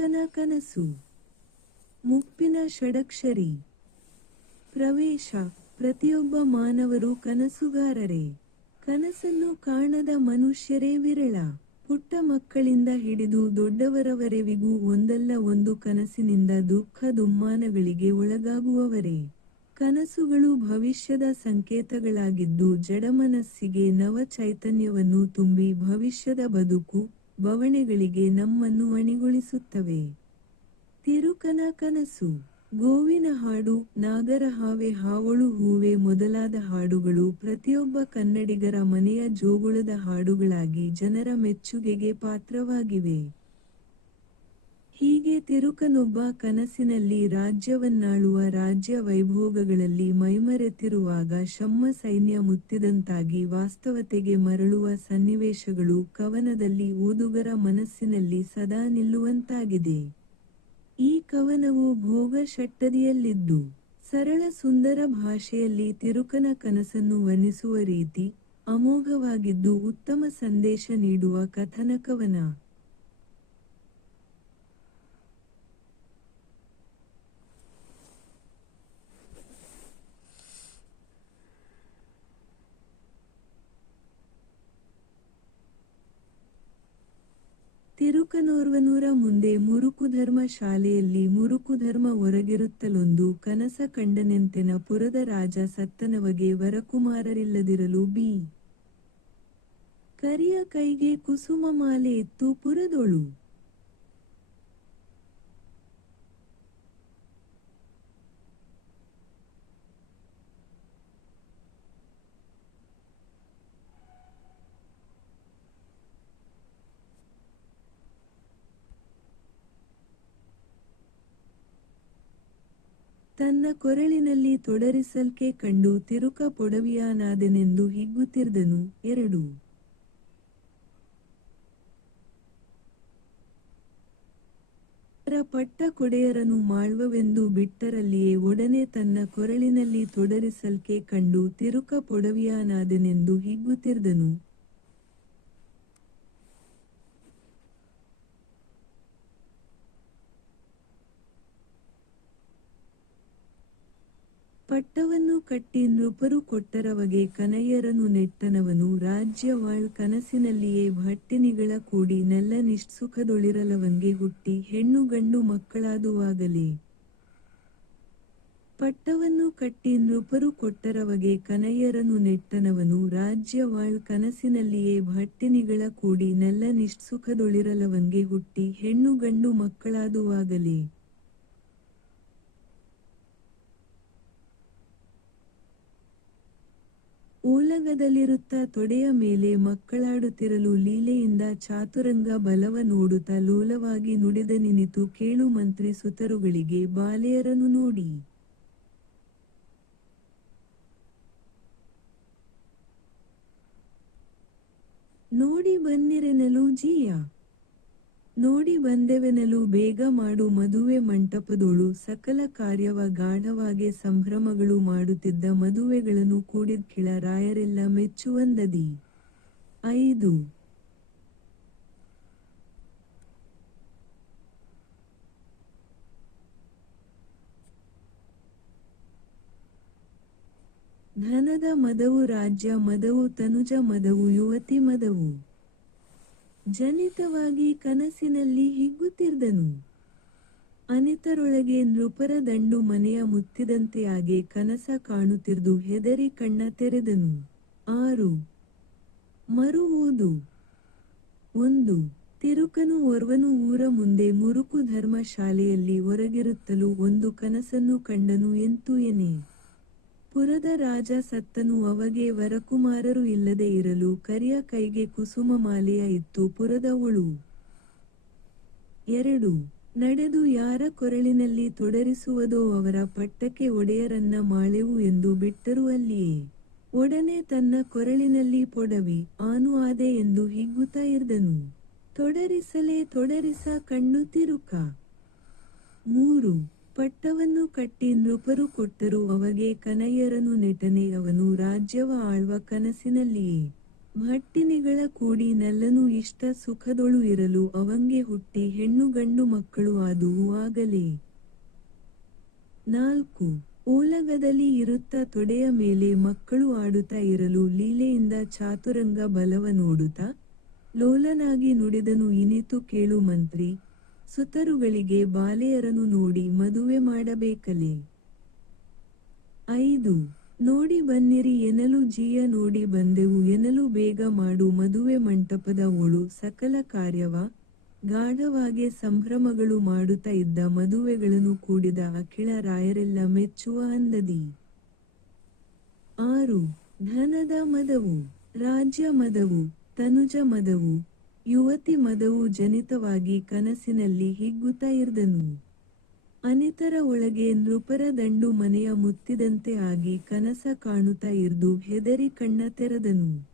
ತಿರುಕನ ಕನಸು ಮುಪ್ಪಿನ ಷಡಕ್ಷರಿ. ಪ್ರವೇಶ, ಪ್ರತಿಯೊಬ್ಬ ಮಾನವರು ಕನಸುಗಾರರೇ. ಕನಸನ್ನು ಕಾಣದ ಮನುಷ್ಯರೇ ವಿರಳ. ಪುಟ್ಟ ಮಕ್ಕಳಿಂದ ಹಿಡಿದು ದೊಡ್ಡವರವರೆವಿಗೂ ಒಂದಲ್ಲ ಒಂದು ಕನಸಿನಿಂದ ದುಃಖ ದುಮ್ಮಾನಗಳಿಗೆ ಒಳಗಾಗುವವರೇ. ಕನಸುಗಳು ಭವಿಷ್ಯದ ಸಂಕೇತಗಳಾಗಿದ್ದು ಜಡಮನಸ್ಸಿಗೆ ನವ ಚೈತನ್ಯವನ್ನು ತುಂಬಿ ಭವಿಷ್ಯದ ಬದುಕು ಬವಣೆಗಳಿಗೆ ನಮ್ಮನ್ನು ಅಣಿಗೊಳಿಸುತ್ತವೆ ತಿರುಕನ ಕನಸು, ಗೋವಿನ ಹಾಡು, ನಾಗರ ಹಾವೆ, ಹಾವಳು ಹೂವೆ ಮೊದಲಾದ ಹಾಡುಗಳು ಪ್ರತಿಯೊಬ್ಬ ಕನ್ನಡಿಗರ ಮನೆಯ ಜೋಗುಳದ ಹಾಡುಗಳಾಗಿ ಜನರ ಮೆಚ್ಚುಗೆಗೆ ಪಾತ್ರವಾಗಿವೆ. ಹೀಗೆ ತಿರುಕನೊಬ್ಬ ಕನಸಿನಲ್ಲಿ ರಾಜ್ಯವನ್ನಾಳುವ ರಾಜ್ಯ ವೈಭೋಗಗಳಲ್ಲಿ ಮೈಮರೆತಿರುವಾಗ ಶಮ್ಮ ಸೈನ್ಯ ಮುತ್ತಿದಂತಾಗಿ ವಾಸ್ತವತೆಗೆ ಮರಳುವ ಸನ್ನಿವೇಶಗಳು ಕವನದಲ್ಲಿ ಓದುಗರ ಮನಸ್ಸಿನಲ್ಲಿ ಸದಾ ನಿಲ್ಲುವಂತಾಗಿದೆ. ಈ ಕವನವು ಭೋಗ ಷಟ್ಟದಿಯಲ್ಲಿದ್ದು ಸರಳ ಸುಂದರ ಭಾಷೆಯಲ್ಲಿ ತಿರುಕನ ಕನಸನ್ನು ವರ್ಣಿಸುವ ರೀತಿ ಅಮೋಘವಾಗಿದ್ದು ಉತ್ತಮ ಸಂದೇಶ ನೀಡುವ ಕಥನ ಕವನ ತಿರುಕನೋರ್ವನೂರ ಮುಂದೆ ಮುರುಕುಧರ್ಮ ಶಾಲೆಯಲ್ಲಿ ಮುರುಕುಧರ್ಮ ಹೊರಗಿರುತ್ತಲೊಂದು ಕನಸ ಕಂಡನೆಂತೆನ ಪುರದ ರಾಜ ಸತ್ತನವಗೆ ವರಕುಮಾರರಿಲ್ಲದಿರಲು ಬಿ. ಕರಿಯ ಕೈಗೆ ಕುಸುಮ ಮಾಲೆ ಇತ್ತು ಪುರದೊಳು. ತನ್ನ ಕೊರಳಿನಲ್ಲಿ ತೊಡರಿಸಲ್ಕೆ ಕಂಡು ತಿರುಕ ಪೊಡವಿಯಾನಾದನೆಂದು ಹಿಗ್ಗುತ್ತಿರ್ದನು. ಎರಡು. ಪಟ್ಟ ಕೊಡೆಯರನು ಮಾಳ್ವವೆಂದು ಬಿಟ್ಟರಲ್ಲಿಯೇ ಒಡನೆ ತನ್ನ ಕೊರಳಿನಲ್ಲಿ ತೊಡರಿಸಲ್ಕೆ ಕಂಡು ತಿರುಕ ಪೊಡವಿಯಾನಾದನೆಂದು ಹಿಗ್ಗುತ್ತಿರ್ದನು. ಪಟ್ಟವನ್ನು ಕಟ್ಟಿ ನೃಪರು ಕೊಟ್ಟರವಗೆ ಕನಯ್ಯರನು ನೆಟ್ಟನವನು ರಾಜ್ಯವಾಳ್ ಕನಸಿನಲ್ಲಿಯೇ ಭಟ್ಟಿನಿಗಳ ಕೂಡಿ ನೆಲ್ಲ ನಿಷ್ಸುಖದೊಳಿರಲವಂಗೆ ಹುಟ್ಟಿ ಹೆಣ್ಣು ಗಂಡು ಮಕ್ಕಳಾದುವಾಗಲಿ. ಪಟ್ಟವನ್ನು ಕಟ್ಟಿ ನೃಪರು ಕೊಟ್ಟರವಗೆ ಕನಯ್ಯರನು ನೆಟ್ಟನವನು ರಾಜ್ಯವಾಳ್ ಕನಸಿನಲ್ಲಿಯೇ ಭಟ್ಟಿನಿಗಳ ಕೂಡಿ ನೆಲ್ಲ ನಿಷ್ಸುಖದೊಳಿರಲವಂಗೆ ಹುಟ್ಟಿ ಹೆಣ್ಣು ಗಂಡು ಮಕ್ಕಳಾದುವಾಗಲೇ. ಓಲಗದಲ್ಲಿರುತ್ತ ತೊಡೆಯ ಮೇಲೆ ಮಕ್ಕಳಾಡುತ್ತಿರಲು ಲೀಲೆಯಿಂದ ಚಾತುರಂಗ ಬಲವ ನೋಡುತ್ತ ಲೋಲವಾಗಿ ನುಡಿದ ನಿನಿತು ಕೇಳು ಮಂತ್ರಿ ಸುತರುಗಳಿಗೆ ಬಾಲೆಯರನ್ನು ನೋಡಿ. ನೋಡಿ ಬನ್ನಿರೆನಲು ಜೀಯ? ನೋಡಿ ಬಂದೆವೆನಲು ಬೇಗ ಮಾಡು ಮದುವೆ ಮಂಟಪದೊಳು ಸಕಲ ಕಾರ್ಯವ ಗಾಢವಾಗೆ ಸಂಭ್ರಮಗಳು ಮಾಡುತ್ತಿದ್ದ ಮದುವೆಗಳನ್ನು ಕೂಡಿದ್ಕಿಳ ರಾಯರೆಲ್ಲ ಮೆಚ್ಚುವಂದದಿ. ಐದು. ಧನದ ಮದವು ರಾಜ್ಯ ಮದವು ತನುಜ ಮದವು ಯುವತಿ ಮದವು. ಜನಿತವಾಗಿ ಕನಸಿನಲ್ಲಿ ಹಿಗ್ಗುತ್ತಿರ್ದನು. ಅನಿತರೊಳಗೆ ನೃಪರ ದಂಡು ಮನೆಯ ಮುತ್ತಿದಂತೆಯಾಗಿ ಕನಸ ಕಾಣುತ್ತಿರ್ದು ಹೆದರಿ ಕಣ್ಣ ತೆರೆದನು. ಆರು. ಮರುವುದು ಒಂದು. ತಿರುಕನು ಓರ್ವನು ಊರ ಮುಂದೆ ಮುರುಕು ಧರ್ಮ ಶಾಲೆಯಲ್ಲಿ ಹೊರಗಿರುತ್ತಲೂ ಒಂದು ಕನಸನ್ನು ಕಂಡನು ಎಂತು ಎನೆ ಪುರದ ರಾಜ ಸತ್ತನು, ಅವಗೆ ವರಕುಮಾರರು ಇಲ್ಲದೆ ಇರಲು ಕರಿಯ ಕೈಗೆ ಕುಸುಮ ಮಾಲೆಯ ಇತ್ತು, ಪುರದವಳು. ಎರಡು, ನಡೆದು ಯಾರ ಕೊರಳಿನಲ್ಲಿ ತೊಡರಿಸುವುದೋ ಅವರ ಪಟ್ಟಕ್ಕೆ ಒಡೆಯರನ್ನ ಮಾಳೆವು ಎಂದು ಬಿಟ್ಟರು ಅಲ್ಲಿಯೇ. ಒಡನೆ ತನ್ನ ಕೊರಳಿನಲ್ಲಿ ಪೊಡವಿ, ಆನು ಆದೆ ಎಂದು ಹಿಗ್ಗುತ್ತಾ ಇರ್ದನು. ತೊಡರಿಸಲೇ ತೊಡರಿಸ ಕಣ್ಣು ತಿರುಕ. ಮೂರು ಪಟ್ಟವನ್ನು ಕಟ್ಟಿ ನೃಪರು ಕೊಟ್ಟರು ಅವಗೆ ಕನಯ್ಯರನು ನೆಟನೆ ಅವನು ರಾಜ್ಯವ ಆಳ್ವ ಕನಸಿನಲ್ಲಿಯೇ ಮಟ್ಟಿನಿಗಳ ಕೂಡಿ ನೆಲ್ಲನು ಇಷ್ಟ ಸುಖದೊಳು ಇರಲು ಅವಂಗೆ ಹುಟ್ಟಿ ಹೆಣ್ಣು ಗಂಡು ಮಕ್ಕಳು ಆದುವು ಆಗಲೇ. ನಾಲ್ಕು, ಓಲಗದಲ್ಲಿ ಇರುತ್ತ ತೊಡೆಯ ಮೇಲೆ ಮಕ್ಕಳು ಆಡುತ್ತಾ ಇರಲು ಲೀಲೆಯಿಂದ ಚಾತುರಂಗ ಬಲವ ನೋಡುತ್ತ ಲೋಲನಾಗಿ ನುಡಿದನು ಇನಿತು ಕೇಳು ಮಂತ್ರಿ ಸುತರುಗಳಿಗೆ ಬಾಲೆಯರನು ನೋಡಿ ಮದುವೆ ಮಾಡಬೇಕಲೇ? ಐದು. ನೋಡಿ ಬನ್ನಿರಿ ಎನಲು ಜೀಯ ನೋಡಿ ಬಂದೆವು ಎನಲು ಬೇಗ ಮಾಡು, ಮದುವೆ ಮಂಟಪದ ಒಳು ಸಕಲ ಕಾರ್ಯವ, ಗಾಢವಾಗಿ ಸಂಭ್ರಮಗಳು ಮಾಡುತ್ತಾ ಇದ್ದ ಮದುವೆಗಳನ್ನು ಕೂಡಿದ ಅಖಿಳ ರಾಯರೆಲ್ಲ ಮೆಚ್ಚುವ ಅಂದದಿ. ಆರು. ಧನದ ಮದವು, ರಾಜ್ಯ ಮದವು, ತನುಜ ಮದವು ಯುವತಿ ಮದವು ಜನಿತವಾಗಿ ಕನಸಿನಲ್ಲಿ ಹಿಗ್ಗುತ್ತಾ ಇರ್ದನು. ಅನಿತರ ಒಳಗೆ ನೃಪರ ದಂಡು ಮನೆಯ ಮುತ್ತಿದಂತೆ ಆಗಿ ಕನಸ ಕಾಣುತ್ತಾ ಇರ್ದು ಹೆದರಿ ಕಣ್ಣ ತೆರೆದನು.